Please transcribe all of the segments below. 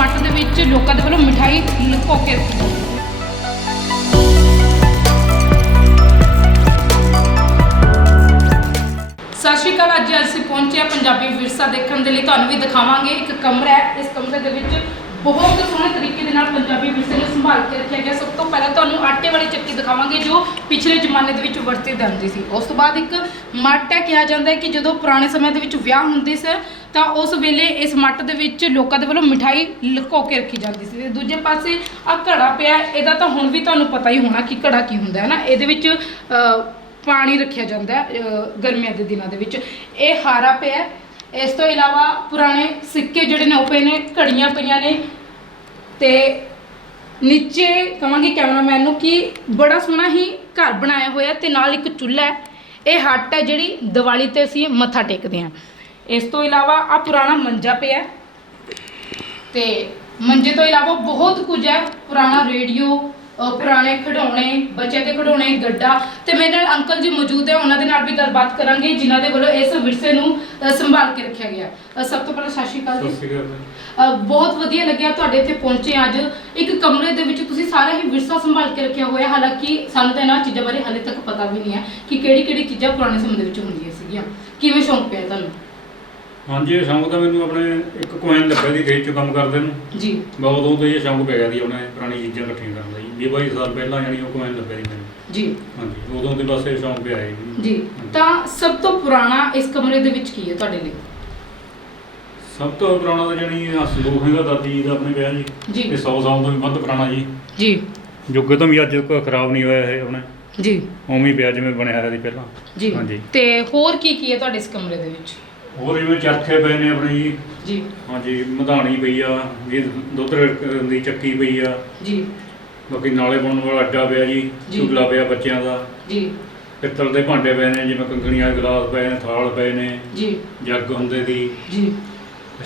Mott ਦੇ ਵਿੱਚ ਲੋਕਾਂ ਦੇ ਵੱਲੋਂ ਮਿਠਾਈ ਲੁਕੋ ਕੇ ਰੱਖੀ ਜਾਂਦੀ ਸੀ ਸਤਿ ਸ਼੍ਰੀ ਅਕਾਲ, ਅੱਜ ਅਸੀਂ ਪਹੁੰਚੇ ਹਾਂ ਪੰਜਾਬੀ ਵਿਰਸਾ ਦੇਖਣ ਦੇ ਲਈ। ਤੁਹਾਨੂੰ ਵੀ ਦਿਖਾਵਾਂਗੇ। ਇੱਕ ਕਮਰਾ ਹੈ, ਇਸ ਕਮਰੇ ਦੇ ਵਿੱਚ ਬਹੁਤ ਸੋਹਣੇ ਤਰੀਕੇ ਦੇ ਨਾਲ ਪੰਜਾਬੀ ਵਿਰਸੇ ਨੂੰ ਸੰਭਾਲ ਕੇ ਰੱਖਿਆ ਗਿਆ। ਸਭ ਤੋਂ ਪਹਿਲਾਂ ਤੁਹਾਨੂੰ ਆਟੇ ਵਾਲੀ ਚੱਕੀ ਦਿਖਾਵਾਂਗੇ, ਜੋ ਪਿਛਲੇ ਜ਼ਮਾਨੇ ਦੇ ਵਿੱਚ ਵਰਤੀ ਜਾਂਦੀ ਸੀ। ਉਸ ਤੋਂ ਬਾਅਦ ਇੱਕ ਮੱਟ ਹੈ, ਕਿਹਾ ਜਾਂਦਾ ਹੈ ਕਿ ਜਦੋਂ ਪੁਰਾਣੇ ਸਮੇਂ ਦੇ ਵਿੱਚ ਵਿਆਹ ਹੁੰਦੇ ਸੀ, ਤਾਂ ਉਸ ਵੇਲੇ ਇਸ ਮੱਟ ਦੇ ਵਿੱਚ ਲੋਕਾਂ ਦੇ ਵੱਲੋਂ ਮਿਠਾਈ ਲੁਕੋ ਕੇ ਰੱਖੀ ਜਾਂਦੀ ਸੀ। ਤੇ ਦੂਜੇ ਪਾਸੇ ਆ ਘੜਾ ਪਿਆ ਇਹਦਾ ਤਾਂ ਹੁਣ ਵੀ ਤੁਹਾਨੂੰ ਪਤਾ ਹੀ ਹੋਣਾ ਕਿ ਘੜਾ ਕੀ ਹੁੰਦਾ ਹੈ ਨਾ। ਇਹਦੇ ਵਿੱਚ ਪਾਣੀ ਰੱਖਿਆ ਜਾਂਦਾ ਹੈ ਗਰਮੀਆਂ ਦੇ ਦਿਨਾਂ ਦੇ ਵਿੱਚ। ਇਹ ਹਾਰਾ ਪਿਆ ਇਸ ਤੋਂ ਇਲਾਵਾ ਪੁਰਾਣੇ ਸਿੱਕੇ ਜਿਹੜੇ ਨੇ ਉਹ ਪਏ ਨੇ, ਘੜੀਆਂ ਪਈਆਂ ਨੇ ਤੇ ਨੀਚੇ ਕਵਾਂਗੇ ਕੈਮਰਾਮੈਨ ਨੂੰ ਕਿ ਬੜਾ ਸੋਹਣਾ ਹੀ ਘਰ ਬਣਾਇਆ ਹੋਇਆ ਤੇ ਨਾਲ ਇੱਕ ਚੁੱਲ੍ਹਾ ਹੈ। ਇਹ ਹੱਟ ਹੈ ਜਿਹੜੀ ਦੀਵਾਲੀ ਤੇ ਅਸੀਂ ਮੱਥਾ ਟੇਕਦੇ ਹਾਂ। ਇਸ ਤੋਂ ਇਲਾਵਾ ਆ ਪੁਰਾਣਾ ਮੰਜਾ ਪਿਆ ਹੈ ਤੇ ਮੰਜੇ ਤੋਂ ਇਲਾਵਾ ਬਹੁਤ ਕੁਝ ਹੈ। ਪੁਰਾਣਾ ਰੇਡੀਓ ਪੁਰਾਣੇ ਖਿਡੌਣੇ ਬੱਚੇ ਦੇ ਖਿਡੌਣੇ ਗੱਡਾ ਤੇ ਮੇਰੇ ਨਾਲ ਅੰਕਲ ਜੀ ਮੌਜੂਦ ਹੈ ਉਹਨਾਂ ਦੇ ਨਾਲ ਵੀ ਗੱਲਬਾਤ ਕਰਾਂਗੇ ਜਿਨ੍ਹਾਂ ਦੇ ਵੱਲੋਂ ਇਸ ਵਿਰਸੇ ਨੂੰ ਸੰਭਾਲ ਕੇ ਰੱਖਿਆ ਗਿਆ ਸਭ ਤੋਂ ਪਹਿਲਾਂ ਸਤਿ ਸ਼੍ਰੀ ਅਕਾਲ ਸਤਿ ਜੀ ਸ਼੍ਰੀ ਅਕਾਲ ਅ, ਬਹੁਤ ਵਧੀਆ ਲੱਗਿਆ ਤੁਹਾਡੇ ਇੱਥੇ ਪਹੁੰਚੇ ਅੱਜ। ਇੱਕ ਕਮਰੇ ਦੇ ਵਿੱਚ ਤੁਸੀਂ ਸਾਰਾ ਹੀ ਵਿਰਸਾ ਸੰਭਾਲ ਕੇ ਰੱਖਿਆ ਹੋਇਆ ਹਾਲਾਂਕਿ ਸਾਨੂੰ ਤਾਂ ਇਹਨਾਂ ਚੀਜ਼ਾਂ ਬਾਰੇ ਹਾਲੇ ਤੱਕ ਪਤਾ ਵੀ ਨਹੀਂ ਹੈ ਕਿ ਕਿਹੜੀ ਕਿਹੜੀ ਚੀਜ਼ਾਂ ਪੁਰਾਣੇ ਸਮੇਂ ਦੇ ਵਿੱਚ ਹੁੰਦੀਆਂ ਸੀਗੀਆਂ। ਕਿਵੇਂ ਸ਼ੌਂਕ ਪਿਆ ਤੁਹਾਨੂੰ? ਹਾਂਜੀ ਇਹ ਸ਼ੌਂਕ ਤਾਂ ਮੈਨੂੰ ਆਪਣੇ ਇੱਕ ਕੋਇਨ ਲੱਗਾ ਦੀ ਖੇਤ ਚ ਕੰਮ ਕਰਦੇ ਨੂੰ। ਜੀ। ਬਹੁਤ ਉਦੋਂ ਤੋਂ ਇਹ ਸ਼ੌਂਕ ਪੈ ਗਿਆ ਦੀ ਆਪਣੇ ਪੁਰਾਣੀ ਚੀਜ਼ਾਂ ਇਕੱਠੀਆਂ ਕਰਨ ਦਾ ਜੀ 20 22 ਸਾਲ ਪਹਿਲਾਂ ਜਾਨੀ ਉਹ ਕੋਇਨ ਲੱਗਾ ਦੀ ਮੈਨੂੰ? ਜੀ। ਹਾਂਜੀ ਉਦੋਂ ਤੋਂ ਬਸ ਇਹ ਸ਼ੌਂਕ ਪਿਆ ਹੈ ਜੀ। ਤਾਂ ਸਭ ਤੋਂ ਪੁਰਾਣਾ ਇਸ ਕਮਰੇ ਦੇ ਵਿੱਚ ਕੀ ਹੈ ਤੁਹਾਡੇ ਲਈ? ਸਭ ਤੋਂ ਪੁਰਾਣਾ ਤਾਂ ਜਾਨੀ ਸੰਦੂਖ ਹੈਗਾ ਦਾਦੀ ਜੀ ਦਾ ਆਪਣੇ ਪਿਆ ਜੀ। ਜੀ। ਇਹ 100 ਸਾਲ ਤੋਂ ਵੀ ਵੱਧ ਪੁਰਾਣਾ ਜੀ। ਜੀ। ਜੁੱਗੇ ਤੋਂ ਵੀ ਅੱਜ ਕੋਈ ਖਰਾਬ ਨਹੀਂ ਹੋਇਆ ਇਹ ਆਪਣੇ। ਜੀ। ਉਵੇਂ ਹੀ ਪਿਆ ਜਿਵੇਂ ਬਣਿਆ ਹੋਇਆ ਸੀ ਪਹਿਲਾਂ। ਜੀ। ਹਾਂਜੀ। ਤੇ ਹੋਰ ਕੀ ਕੀ ਹੈ ਤੁਹਾਡੇ ਇਸ ਕਮਰੇ ਦੇ ਵਿੱਚ? ਹੋਰ ਜਿਵੇਂ ਚਰਖੇ ਪਏ ਨੇ ਆਪਣੇ ਜੀ। ਜੀ। ਹਾਂਜੀ ਮਧਾਣੀ ਪਈ ਆ ਜੀ ਦੁੱਧ ਰਿੜਕਣ ਦੀ ਚੱਕੀ ਪਈ ਆ। ਜੀ। ਬਾਕੀ ਨਾਲੇ ਪਾਉਣ ਵਾਲਾ ਅੱਡਾ ਪਿਆ ਜੀ ਜੀ। ਪਿਆ ਬੱਚਿਆਂ ਦਾ। ਜੀ। ਪਿੱਤਲ ਦੇ ਭਾਂਡੇ ਪਏ ਨੇ ਜਿਵੇਂ ਕੰਗਣੀਆਂ ਗਲਾਸ ਪਏ ਨੇ ਥਾਲ ਪਏ ਨੇ ਜੀ। ਜੱਗ ਹੁੰਦੇ ਦੀ। ਜੀ।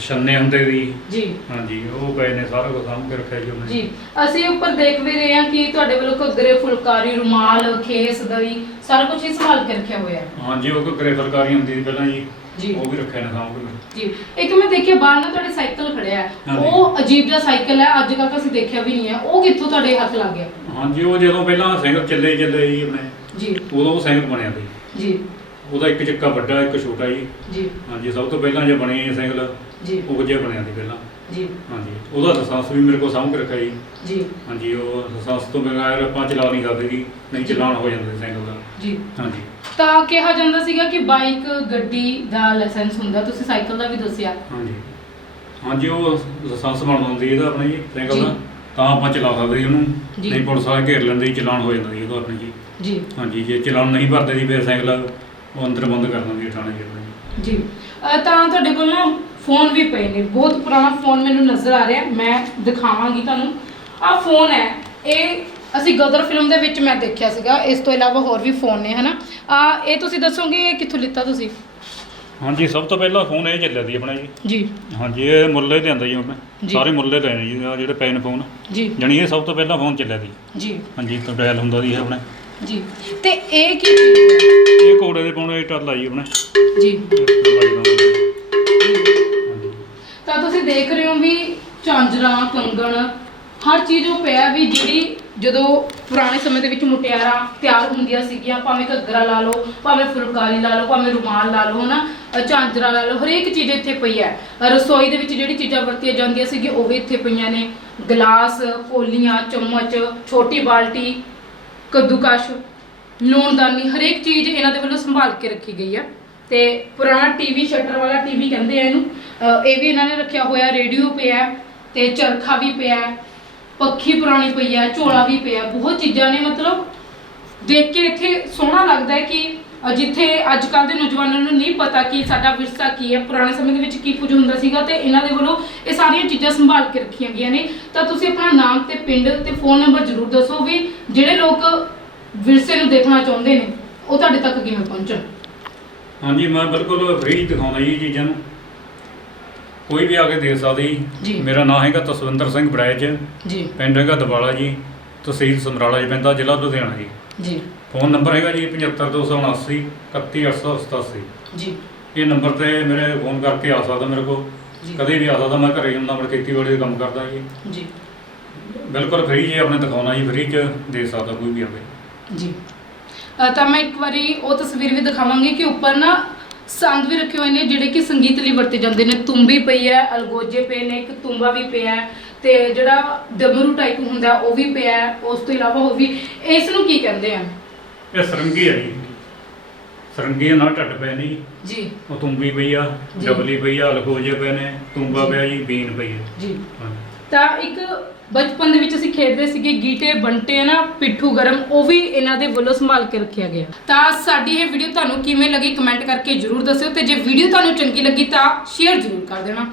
ਛੰਨੇ ਹੁੰਦੇ ਦੀ ਜੀ। ਹਾਂਜੀ ਉਹ ਪਏ ਨੇ ਸਾਰਾ ਕੁਝ ਸਾਂਭ ਕੇ ਰੱਖਿਆ ਜੀ ਉਹਨੇ। ਜੀ ਅਸੀਂ ਉੱਪਰ ਦੇਖ ਵੀ ਰਹੇ ਹਾਂ ਕਿ ਤੁਹਾਡੇ ਵੱਲੋਂ ਘੱਗਰੇ ਫੁਲਕਾਰੀ ਰੁਮਾਲ ਖੇਸ ਦਈ ਸਾਰਾ ਕੁਝ ਹੀ ਸੰਭਾਲ ਕੇ ਰੱਖਿਆ ਹੋਇਆ ਹੈ। ਹਾਂਜੀ ਉਹ ਘਰੇ ਫਰਕਾਰੀ ਹੁੰਦੀ ਸੀ ਪਹਿਲਾਂ ਜੀ। ਜੀ। ਉਹ ਵੀ ਰੱਖਿਆ ਨੇ ਸਾਂਭ ਕੇ। ਜੀ ਇੱਕ ਮੈਂ ਦੇਖਿਆ ਬਾਹਰ ਨਾ ਤੁਹਾਡੇ ਸਾਈਕਲ ਖੜਿਆ ਹੈ ਹਾਂਜੀ। ਉਹ ਅਜੀਬ ਜਿਹਾ ਸਾਈਕਲ ਹੈ ਅੱਜ ਤੱਕ ਅਸੀਂ ਦੇਖਿਆ ਵੀ ਨਹੀਂ ਹੈ। ਉਹ ਕਿੱਥੋਂ ਤੁਹਾਡੇ ਹੱਥ ਲੱਗ ਗਿਆ? ਹਾਂਜੀ ਉਹ ਜਦੋਂ ਪਹਿਲਾਂ ਸਾਈਕਲ ਚੱਲੇ ਚੱਲੇ ਜੀ ਆਪਣੇ ਜੀ। ਉਦੋਂ ਉਹ ਸਾਈਕਲ ਬਣਿਆ ਸੀ। ਜੀ। ਉਹਦਾ ਇੱਕ ਚੱਕਾ ਵੱਡਾ ਇੱਕ ਛੋਟਾ ਜੀ। ਜੀ। ਹਾਂਜੀ ਸਭ ਤੋਂ ਪਹਿਲਾਂ ਜੇ ਬਣੀ ਸਾਈਕਲ ਜੀ। ਉਹ ਜਿਹਾ ਬਣਿਆ ਸੀ ਪਹਿਲਾਂ। ਜੀ। ਹਾਂਜੀ ਉਹਦਾ ਲਾਇਸੈਂਸ ਵੀ ਮੇਰੇ ਕੋਲ ਸਾਂਭ ਕੇ ਰੱਖਿਆ ਜੀ। ਜੀ। ਹਾਂਜੀ ਉਹ ਲਾਇਸੈਂਸ ਤੋਂ ਬਗੈਰ ਆਪਾਂ ਚਲਾ ਨਹੀਂ ਸਕਦੇ ਜੀ ਨਹੀਂ ਚਲਾਨ ਹੋ ਜਾਂਦਾ ਸਾਈਕਲ ਦਾ। ਜੀ। ਹਾਂਜੀ। ਤਾਂ ਕਿਹਾ ਜਾਂਦਾ ਸੀਗਾ ਕਿ ਬਾਈਕ ਗੱਡੀ ਦਾ ਲਾਇਸੈਂਸ ਹੁੰਦਾ ਤੁਸੀਂ ਸਾਈਕਲ ਦਾ ਵੀ ਦੱਸਿਆ। ਹਾਂਜੀ। ਹਾਂਜੀ ਉਹ ਲਾਇਸੈਂਸ ਬਣ ਹੁੰਦੀ ਇਹਦਾ ਆਪਣਾ ਜੀ ਸਾਈਕਲ ਦਾ। ਜੀ। ਤਾਂ ਆਪਾਂ ਚਲਾ ਸਕਦੇ ਜੀ ਉਹਨੂੰ। ਜੀ। ਨਹੀਂ ਪੁਲਿਸ ਵਾਲੇ ਘੇਰ ਲੈਂਦੇ ਜੀ ਚਲਾਨ ਹੋ ਜਾਂਦਾ ਜੀ ਉਹਦਾ ਆਪਣੀ ਜੀ। ਜੀ। ਹਾਂਜੀ ਜੇ ਚਲਾਨ ਨਹੀਂ ਭਰਦੇ ਜੀ ਫਿਰ ਸਾਈਕਲ ਉਹ ਅੰਦਰ ਬੰਦ ਕਰ ਦਿੰਦੀ ਹੈ ਥਾਣੇ ਜੀ ਆਪਣੀ ਜੀ। ਅਹ ਤਾਂ ਤੁਹਾਡੇ ਕੋਲ ਨਾ ਫੋਨ ਵੀ ਪਏ ਨੇ। ਬਹੁਤ ਪੁਰਾਣਾ ਫੋਨ ਮੈਨੂੰ ਨਜ਼ਰ ਆ ਰਿਹਾ। ਮੈਂ ਦਿਖਾਵਾਂਗੀ ਤੁਹਾਨੂੰ। ਆਹ ਫੋਨ ਹੈ। ਇਹ ਅਸੀਂ ਗਦਰ ਫਿਲਮ ਦੇ ਵਿੱਚ ਮੈਂ ਦੇਖਿਆ ਸੀਗਾ। ਇਸ ਤੋਂ ਇਲਾਵਾ ਹੋਰ ਵੀ ਫੋਨ ਨੇ ਹਨਾ? ਆ ਇਹ ਤੁਸੀਂ ਦੱਸੋਗੇ ਇਹ ਕਿੱਥੋਂ ਲਿੱਤਾ ਤੁਸੀਂ? ਹਾਂਜੀ ਸਭ ਤੋਂ ਪਹਿਲਾਂ ਫੋਨ ਇਹ ਚੱਲਿਆ ਸੀ ਆਪਣਾ ਜੀ। ਜੀ। ਹਾਂਜੀ ਇਹ ਮੁੱਲੇ ਤੇ ਆਂਦਾ ਜੀ ਮੈਂ। ਜੀ। ਸਾਰੇ ਮੁੱਲੇ ਤੇ ਨੇ ਜੀ ਆਹ ਜਿਹੜੇ ਪਏ ਨੇ ਫੋਨ। ਜੀ। ਜਣੀ ਇਹ ਸਭ ਤੋਂ ਪਹਿਲਾਂ ਫੋਨ ਚੱਲਿਆ ਸੀ। ਜੀ। ਹਾਂਜੀ ਤੋਂ ਡਾਇਲ ਹੁੰਦਾ ਸੀ ਇਹ ਆਪਣੇ। ਜੀ। ਤੇ ਇਹ ਕੀ ਚੀਜ਼ ਹੈ? ਇਹ ਘੋੜੇ ਦੇ ਪਾਉਣੇ ਆ ਜੀ ਆਪਣੇ ਜੀ। ਇਸ ਤੋਂ ਤੁਸੀਂ ਦੇਖ ਰਹੇ ਹੋ ਵੀ ਝਾਂਜਰਾਂ ਕੰਗਣ ਹਰ ਚੀਜ਼ ਉਹ ਪਿਆ ਵੀ ਜਿਹੜੀ ਜਦੋਂ ਪੁਰਾਣੇ ਸਮੇਂ ਦੇ ਵਿੱਚ ਮੁਟਿਆਰਾਂ ਤਿਆਰ ਹੁੰਦੀਆਂ ਸੀਗੀਆਂ ਭਾਵੇਂ ਘੱਗਰਾ ਲਾ ਲਓ ਭਾਵੇਂ ਫੁਲਕਾਰੀ ਲਾ ਲਓ ਭਾਵੇਂ ਰੁਮਾਲ ਲਾ ਲਓ ਹਨਾ? ਅ, ਝਾਂਜਰਾਂ ਲਾ ਲਓ ਹਰੇਕ ਚੀਜ਼ ਇੱਥੇ ਪਈ ਹੈ। ਅ, ਰਸੋਈ ਦੇ ਵਿੱਚ ਜਿਹੜੀ ਚੀਜ਼ਾਂ ਵਰਤੀਆਂ ਜਾਂਦੀਆਂ ਸੀਗੀਆਂ ਉਹ ਵੀ ਇੱਥੇ ਪਈਆਂ ਨੇ। ਗਲਾਸ ਕੋਲੀਆਂ ਚਮਚ ਛੋਟੀ ਬਾਲਟੀ ਕੱਦੂਕਸ਼ ਲੂਣਦਾਨੀ ਹਰੇਕ ਚੀਜ਼ ਇਹਨਾਂ ਦੇ ਵੱਲੋਂ ਸੰਭਾਲ ਕੇ ਰੱਖੀ ਗਈ ਆ। ਤੇ ਪੁਰਾਣਾ ਟੀਵੀ ਸ਼ਟਰ ਵਾਲਾ ਟੀਵੀ ਕਹਿੰਦੇ ਆ ਇਹਨੂੰ। ਅਹ ਇਹ ਵੀ ਇਹਨਾਂ ਨੇ ਰੱਖਿਆ ਹੋਇਆ ਰੇਡੀਓ ਪਿਆ ਹੈ, ਤੇ ਚਰਖਾ ਵੀ ਪਿਆ ਹੈ, ਪੱਖੀ ਪੁਰਾਣੀ ਪਈ ਹੈ ਝੋਲਾ ਵੀ ਪਿਆ ਬਹੁਤ ਚੀਜ਼ਾਂ ਨੇ ਮਤਲਬ ਦੇਖ ਕੇ ਇੱਥੇ ਸੋਹਣਾ ਲੱਗਦਾ ਹੈ ਕਿ ਅ, ਜਿੱਥੇ ਅੱਜ ਕੱਲ੍ਹ ਦੇ ਨੌਜਵਾਨਾਂ ਨੂੰ ਨਹੀਂ ਪਤਾ ਕਿ ਸਾਡਾ ਵਿਰਸਾ ਕੀ ਹੈ ਪੁਰਾਣੇ ਸਮੇਂ ਦੇ ਵਿੱਚ ਕੀ ਕੁਝ ਹੁੰਦਾ ਸੀਗਾ ਤੇ ਇਹਨਾਂ ਦੇ ਵੱਲੋਂ ਇਹ ਸਾਰੀਆਂ ਚੀਜ਼ਾਂ ਸੰਭਾਲ ਕੇ ਰੱਖੀਆਂ ਗਈਆਂ ਨੇ। ਤਾਂ ਤੁਸੀਂ ਆਪਣਾ ਨਾਮ ਤੇ ਪਿੰਡ ਤੇ ਫੋਨ ਨੰਬਰ ਜ਼ਰੂਰ ਦੱਸੋ ਵੀ ਜਿਹੜੇ ਲੋਕ ਵਿਰਸੇ ਨੂੰ ਦੇਖਣਾ ਚਾਹੁੰਦੇ ਨੇ ਉਹ ਤੁਹਾਡੇ ਤੱਕ ਕਿਵੇਂ ਪਹੁੰਚਣ? ਹਾਂਜੀ ਮੈਂ ਬਿਲਕੁਲ ਫ੍ਰੀ ਦਿਖਾਉਂਦਾ ਜੀ ਇਹ ਚੀਜ਼ਾਂ ਨੂੰ। ਕੋਈ ਵੀ ਆ ਕੇ ਦੇਖ ਸਕਦਾ ਜੀ। ਜੀ। ਮੇਰਾ ਨਾਮ ਹੈਗਾ ਤਸਵਿੰਦਰ ਸਿੰਘ ਬੜੈਚ ਜੀ। ਪਿੰਡ ਹੈਗਾ ਦਵਾਲਾ ਜੀ ਤਹਿਸੀਲ ਸਮਰਾਲਾ ਜੀ ਪੈਂਦਾ ਜ਼ਿਲ੍ਹਾ ਲੁਧਿਆਣਾ ਜੀ। ਜੀ। ਫੋਨ ਨੰਬਰ ਹੈਗਾ ਜੀ 75279 31887 ਜੀ। ਇਹ ਨੰਬਰ ਤੇ ਮੇਰੇ ਫੋਨ ਕਰਕੇ ਆ ਸਕਦਾ ਮੇਰੇ ਕੋਲ। ਜੀ। ਕਦੇ ਵੀ ਆ ਸਕਦਾ ਮੈਂ ਘਰੇ ਹੁੰਦਾ ਮੈਂ ਖੇਤੀਬਾੜੀ ਦਾ ਕੰਮ ਕਰਦਾ ਜੀ। ਜੀ। ਬਿਲਕੁਲ ਫ੍ਰੀ ਜੀ ਆਪਣੇ ਦਿਖਾਉਣਾ ਜੀ ਫ੍ਰੀ ਚ ਦੇ ਸਕਦਾ ਕੋਈ ਵੀ ਆਵੇ। ਜੀ। ਅ, ਤਾਂ ਮੈਂ ਇੱਕ ਵਾਰੀ ਉਹ ਤਸਵੀਰ ਵੀ ਦਿਖਾਵਾਂਗੀ ਕਿ ਉੱਪਰ ਨਾ ਸੰਦ ਵੀ ਰੱਖੇ ਹੋਏ ਨੇ ਜਿਹੜੇ ਕਿ ਸੰਗੀਤ ਲਈ ਵਰਤੇ ਜਾਂਦੇ ਨੇ। ਤੁੰਬੀ ਪਈ ਹੈ ਅਲਗੋਜੇ ਪਏ ਨੇ ਇੱਕ ਤੁੰਬਾ ਵੀ ਪਿਆ ਹੈ ਤੇ ਜਿਹੜਾ ਡਮਰੂ ਟਾਈਪ ਹੁੰਦਾ ਉਹ ਵੀ ਪਿਆ ਹੈ। ਉਸ ਤੋਂ ਇਲਾਵਾ ਹੋਰ ਵੀ ਇਸ ਨੂੰ ਕੀ ਕਹਿੰਦੇ ਆ? ਇਹ ਸਰੰਗੀ ਜੀ। ਸਰੰਗੀ ਨਾਲ ਢੱਡ ਪਏ ਨੇ ਜੀ। ਉਹ ਤੁੰਬੀ ਪਈ ਆ ਜੀ। ਡਬਲੀ ਪਈ ਆ ਲਖੋਜੇ ਪਏ ਨੇ ਤੁੰਬਾ ਜੀ। ਪਿਆ ਜੀ ਬੀਨ ਪਈ ਹੈ ਜੀ। ਤਾਂ ਇੱਕ ਬਚਪਨ ਦੇ ਵਿੱਚ ਅਸੀਂ ਖੇਡਦੇ ਸੀਗੇ ਗੀਟੇ ਬੰਟੇ ਨਾ ਪਿੱਠੂ ਗਰਮ ਉਹ ਵੀ ਇਹਨਾਂ ਦੇ ਵੱਲੋਂ ਸੰਭਾਲ ਕੇ ਰੱਖਿਆ ਗਿਆ। ਤਾਂ ਸਾਡੀ ਇਹ ਵੀਡੀਓ ਤੁਹਾਨੂੰ ਕਿਵੇਂ ਲੱਗੀ ਕਮੈਂਟ ਕਰਕੇ ਜਰੂਰ ਦੱਸਿਓ ਤੇ ਜੇ ਵੀਡੀਓ ਤੁਹਾਨੂੰ ਚੰਗੀ ਲੱਗੀ ਤਾਂ ਸ਼ੇਅਰ ਜਰੂਰ ਕਰ ਦੇਣਾ।